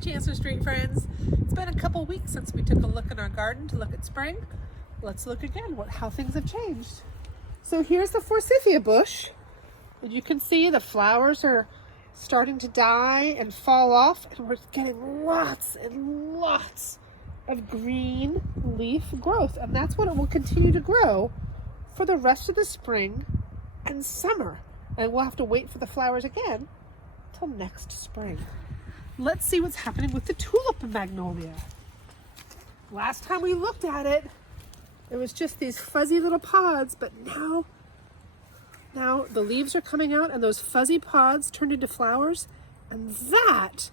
Chancellor Street friends. It's been a couple weeks since we took a look in our garden to look at spring. Let's look again how things have changed. So here's the Sofia Bush. And you can see the flowers are starting to die and fall off, and we're getting lots and lots of green leaf growth, and that's what it will continue to grow for the rest of the spring and summer. And we'll have to wait for the flowers again till next spring. Let's see what's happening with the tulip magnolia. Last time we looked at it, it was just these fuzzy little pods, but now the leaves are coming out and those fuzzy pods turned into flowers, and that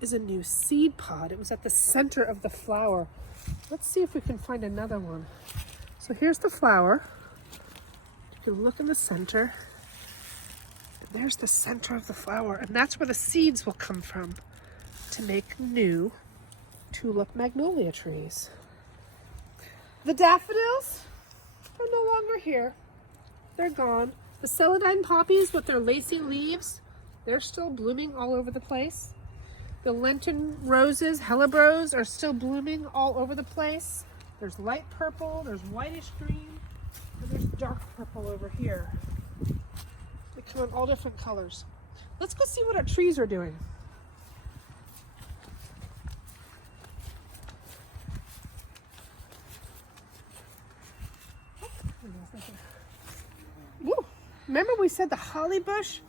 is a new seed pod. It was at the center of the flower. Let's see if we can find another one. So here's the flower. You can look in the center. And there's the center of the flower, and that's where the seeds will come from to make new tulip magnolia trees. The daffodils are no longer here. They're gone. The celandine poppies with their lacy leaves, they're still blooming all over the place. The Lenten roses, hellebores, are still blooming all over the place. There's light purple, there's whitish green, and there's dark purple over here. They come in all different colors. Let's go see what our trees are doing. Woo. Remember we said the holly bush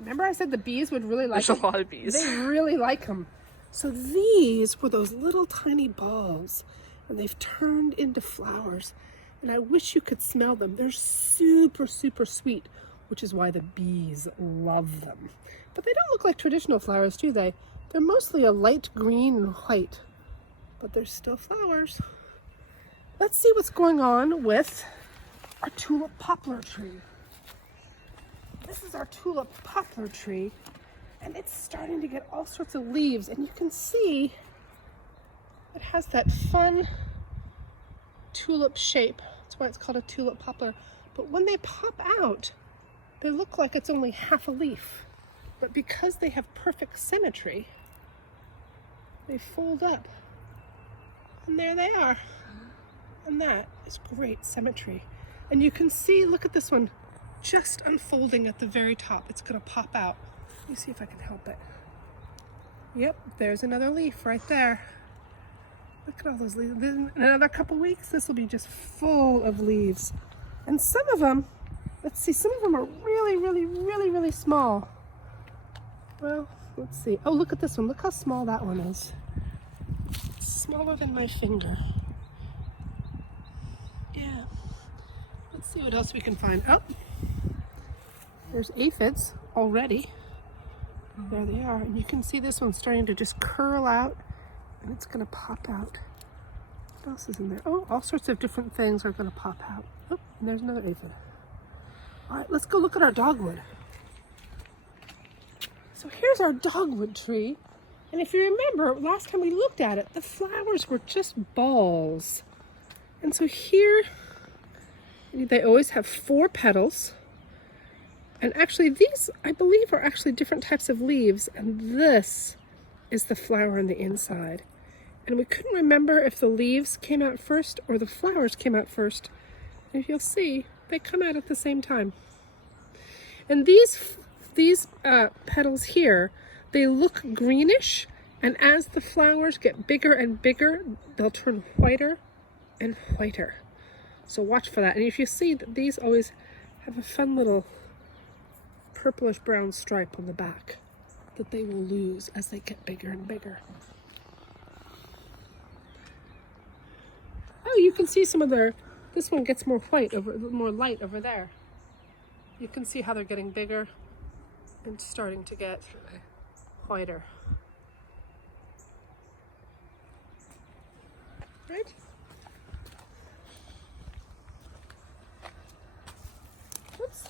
remember I said the bees would really like them? There's a lot of bees. They really like them. So these were those little tiny balls, and they've turned into flowers. And I wish you could smell them. They're super, super sweet, which is why the bees love them. But they don't look like traditional flowers, do they? They're mostly a light green and white, but they're still flowers. Let's see what's going on with our tulip poplar tree. This is our tulip poplar tree, and it's starting to get all sorts of leaves, and you can see it has that fun tulip shape. That's why it's called a tulip poplar. But when they pop out, they look like it's only half a leaf. But because they have perfect symmetry, they fold up, and there they are. And that is great symmetry. And you can see, look at this one, just unfolding at the very top. It's going to pop out. Let me see if I can help it. Yep, there's another leaf right there. Look at all those leaves. In another couple weeks, this will be just full of leaves. And some of them, let's see, some of them are really, really, really, really small. Well, let's see. Oh, look at this one. Look how small that one is. It's smaller than my finger. Yeah. Let's see what else we can find. Oh, there's aphids already. There they are. And you can see this one starting to just curl out, and it's going to pop out. What else is in there? Oh, all sorts of different things are going to pop out. Oh, and there's another aphid. All right, let's go look at our dogwood. So here's our dogwood tree. And if you remember, last time we looked at it, the flowers were just balls. And so here, they always have 4 petals. And actually these, I believe, are actually different types of leaves. And this is the flower on the inside. And we couldn't remember if the leaves came out first or the flowers came out first. And if you'll see, they come out at the same time. And these petals here, they look greenish. And as the flowers get bigger and bigger, they'll turn whiter and whiter. So watch for that. And if you see that these always have a fun little purplish brown stripe on the back that they will lose as they get bigger and bigger. Oh, you can see some of this one gets more white more light over there. You can see how they're getting bigger and starting to get whiter. Right? Oops.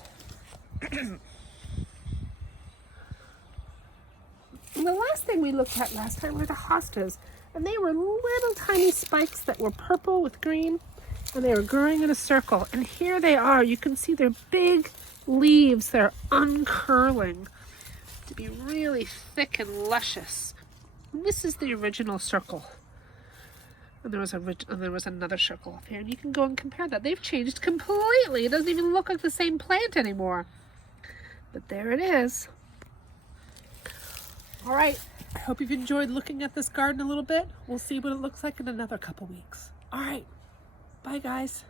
And the last thing we looked at last time were the hostas, and they were little tiny spikes that were purple with green, and they were growing in a circle. And here they are. You can see their big leaves. They're uncurling to be really thick and luscious. And this is the original circle. And there was another circle up here, and you can go and compare that. They've changed completely. It doesn't even look like the same plant anymore. But there it is. All right, I hope you've enjoyed looking at this garden a little bit. We'll see what it looks like in another couple weeks. All right, bye guys.